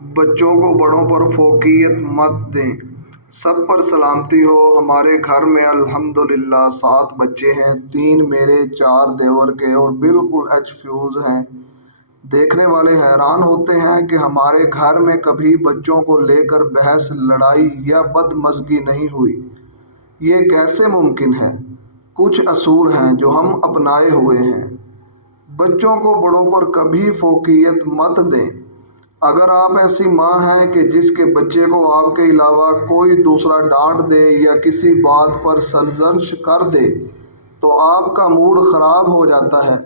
بچوں کو بڑوں پر فوقیت مت دیں۔ سب پر سلامتی ہو۔ ہمارے گھر میں الحمدللہ 7 بچے ہیں، 3 میرے، 4 دیور کے اور بالکل ایچ فیوز ہیں۔ دیکھنے والے حیران ہوتے ہیں کہ ہمارے گھر میں کبھی بچوں کو لے کر بحث، لڑائی یا بدمزگی نہیں ہوئی۔ یہ کیسے ممکن ہے؟ کچھ اصول ہیں جو ہم اپنائے ہوئے ہیں۔ بچوں کو بڑوں پر کبھی فوقیت مت دیں۔ اگر آپ ایسی ماں ہیں کہ جس کے بچے کو آپ کے علاوہ کوئی دوسرا ڈانٹ دے یا کسی بات پر سرزنش کر دے تو آپ کا موڈ خراب ہو جاتا ہے،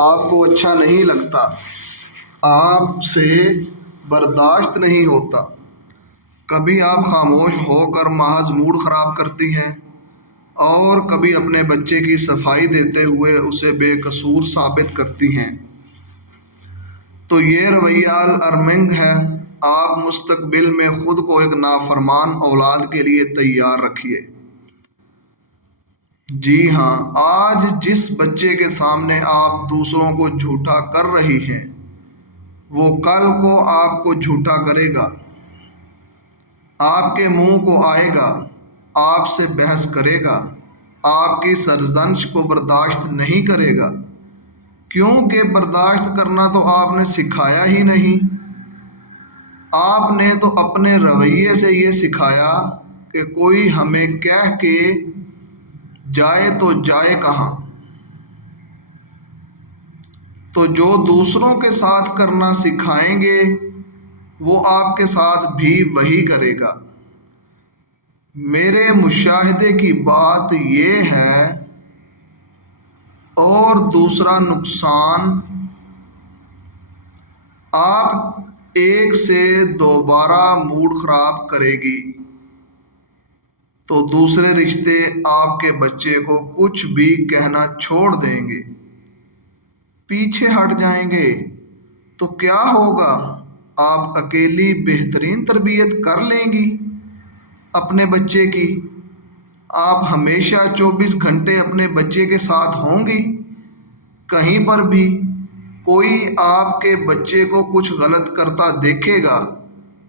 آپ کو اچھا نہیں لگتا، آپ سے برداشت نہیں ہوتا۔ کبھی آپ خاموش ہو کر محض موڈ خراب کرتی ہیں اور کبھی اپنے بچے کی صفائی دیتے ہوئے اسے بے قصور ثابت کرتی ہیں۔ تو یہ رویہ الارمنگ ہے۔ آپ مستقبل میں خود کو ایک نافرمان اولاد کے لیے تیار رکھیے۔ جی ہاں، آج جس بچے کے سامنے آپ دوسروں کو جھوٹا کر رہی ہیں، وہ کل کو آپ کو جھوٹا کرے گا، آپ کے منہ کو آئے گا، آپ سے بحث کرے گا، آپ کی سرزنش کو برداشت نہیں کرے گا، کیونکہ برداشت کرنا تو آپ نے سکھایا ہی نہیں۔ آپ نے تو اپنے رویے سے یہ سکھایا کہ کوئی ہمیں کہہ کے جائے تو جائے کہاں، تو جو دوسروں کے ساتھ کرنا سکھائیں گے وہ آپ کے ساتھ بھی وہی کرے گا۔ میرے مشاہدے کی بات یہ ہے۔ اور دوسرا نقصان، آپ ایک سے دوبارہ موڈ خراب کرے گی تو دوسرے رشتے آپ کے بچے کو کچھ بھی کہنا چھوڑ دیں گے، پیچھے ہٹ جائیں گے۔ تو کیا ہوگا؟ آپ اکیلی بہترین تربیت کر لیں گی اپنے بچے کی۔ آپ ہمیشہ 24 گھنٹے اپنے بچے کے ساتھ ہوں گی۔ کہیں پر بھی کوئی آپ کے بچے کو کچھ غلط کرتا دیکھے گا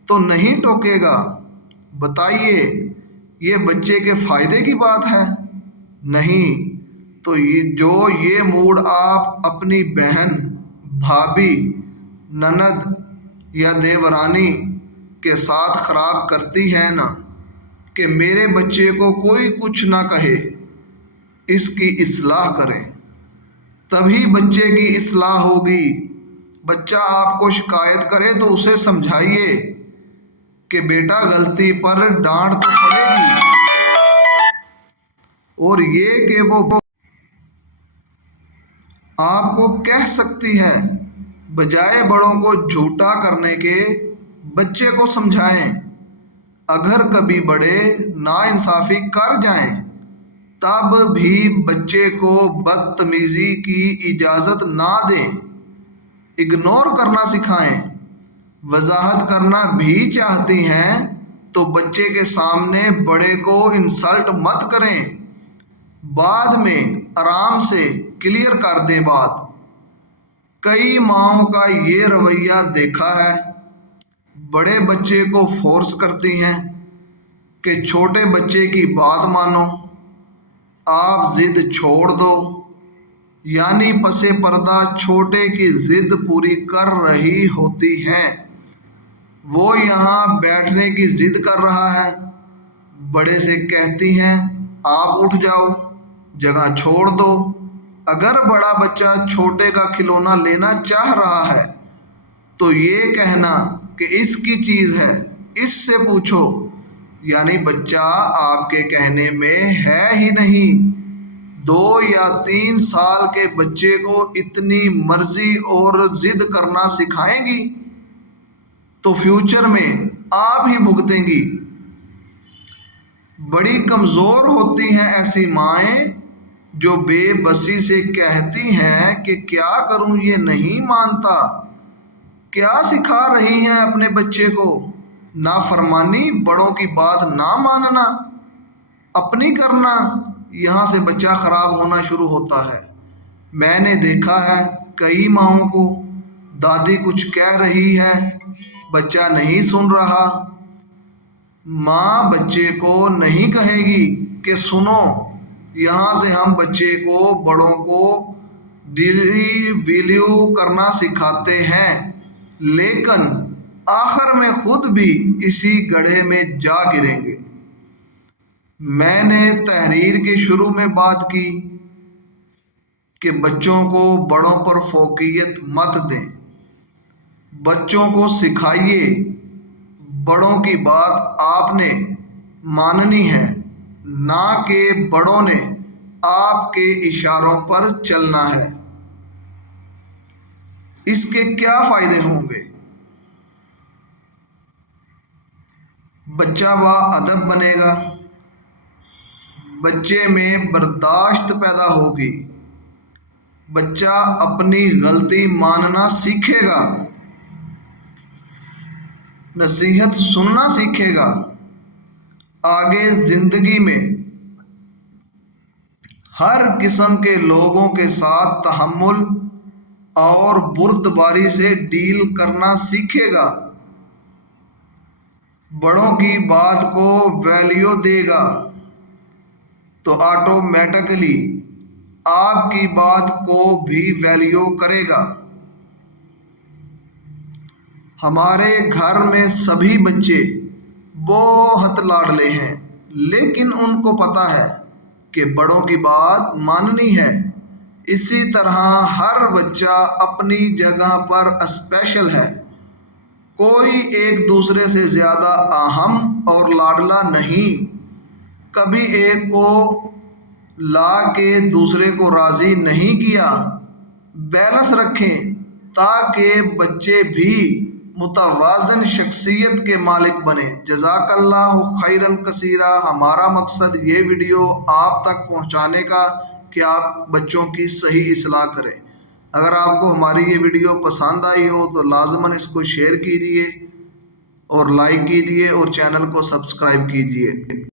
تو نہیں ٹوکے گا۔ بتائیے، یہ بچے کے فائدے کی بات ہے؟ نہیں۔ تو یہ موڈ آپ اپنی بہن، بھابھی، نند یا دیورانی کے ساتھ خراب کرتی ہے نا، کہ میرے بچے کو کوئی کچھ نہ کہے، اس کی اصلاح کریں، تبھی بچے کی اصلاح ہوگی۔ بچہ آپ کو شکایت کرے تو اسے سمجھائیے کہ بیٹا غلطی پر ڈانٹ تو پڑے گی، اور یہ کہ وہ آپ کو کہہ سکتی ہے۔ بجائے بڑوں کو جھوٹا کرنے کے بچے کو سمجھائیں۔ اگر کبھی بڑے ناانصافی کر جائیں تب بھی بچے کو بدتمیزی کی اجازت نہ دیں، اگنور کرنا سکھائیں۔ وضاحت کرنا بھی چاہتی ہیں تو بچے کے سامنے بڑے کو انسلٹ مت کریں، بعد میں آرام سے کلیئر کر دیں بات۔ کئی ماؤں کا یہ رویہ دیکھا ہے، بڑے بچے کو فورس کرتی ہیں کہ چھوٹے بچے کی بات مانو، آپ ضد چھوڑ دو، یعنی پس پردہ چھوٹے کی ضد پوری کر رہی ہوتی ہیں۔ وہ یہاں بیٹھنے کی ضد کر رہا ہے، بڑے سے کہتی ہیں آپ اٹھ جاؤ، جگہ چھوڑ دو۔ اگر بڑا بچہ چھوٹے کا کھلونا لینا چاہ رہا ہے تو یہ کہنا کہ اس کی چیز ہے، اس سے پوچھو، یعنی بچہ آپ کے کہنے میں ہے ہی نہیں۔ 2 یا 3 سال کے بچے کو اتنی مرضی اور ضد کرنا سکھائیں گی تو فیوچر میں آپ ہی بھگتیں گی۔ بڑی کمزور ہوتی ہیں ایسی مائیں جو بے بسی سے کہتی ہیں کہ کیا کروں، یہ نہیں مانتا۔ کیا سکھا رہی ہیں اپنے بچے کو؟ نافرمانی، بڑوں کی بات نہ ماننا، اپنی کرنا۔ یہاں سے بچہ خراب ہونا شروع ہوتا ہے۔ میں نے دیکھا ہے کئی ماؤں کو، دادی کچھ کہہ رہی ہے، بچہ نہیں سن رہا، ماں بچے کو نہیں کہے گی کہ سنو، یہاں سے ہم بچے کو بڑوں کو ویلیو کرنا سکھاتے ہیں، لیکن آخر میں خود بھی اسی گڑھے میں جا گریں گے۔ میں نے تحریر کے شروع میں بات کی کہ بچوں کو بڑوں پر فوقیت مت دیں، بچوں کو سکھائیے بڑوں کی بات آپ نے ماننی ہے، نہ کہ بڑوں نے آپ کے اشاروں پر چلنا ہے۔ اس کے کیا فائدے ہوں گے؟ بچہ باادب بنے گا، بچے میں برداشت پیدا ہوگی، بچہ اپنی غلطی ماننا سیکھے گا، نصیحت سننا سیکھے گا، آگے زندگی میں ہر قسم کے لوگوں کے ساتھ تحمل اور بردباری سے ڈیل کرنا سیکھے گا، بڑوں کی بات کو ویلیو دے گا تو آٹومیٹکلی آپ کی بات کو بھی ویلیو کرے گا۔ ہمارے گھر میں سبھی بچے بہت لاڈلے ہیں، لیکن ان کو پتہ ہے کہ بڑوں کی بات ماننی ہے۔ اسی طرح ہر بچہ اپنی جگہ پر اسپیشل ہے، کوئی ایک دوسرے سے زیادہ اہم اور لاڈلا نہیں۔ کبھی ایک کو لا کے دوسرے کو راضی نہیں کیا۔ بیلنس رکھیں تاکہ بچے بھی متوازن شخصیت کے مالک بنیں۔ جزاک اللہ خیرا کثیرا۔ ہمارا مقصد یہ ویڈیو آپ تک پہنچانے کا کہ آپ بچوں کی صحیح اصلاح کریں۔ اگر آپ کو ہماری یہ ویڈیو پسند آئی ہو تو لازماً اس کو شیئر کیجیے اور لائک کیجیے اور چینل کو سبسکرائب کیجیے۔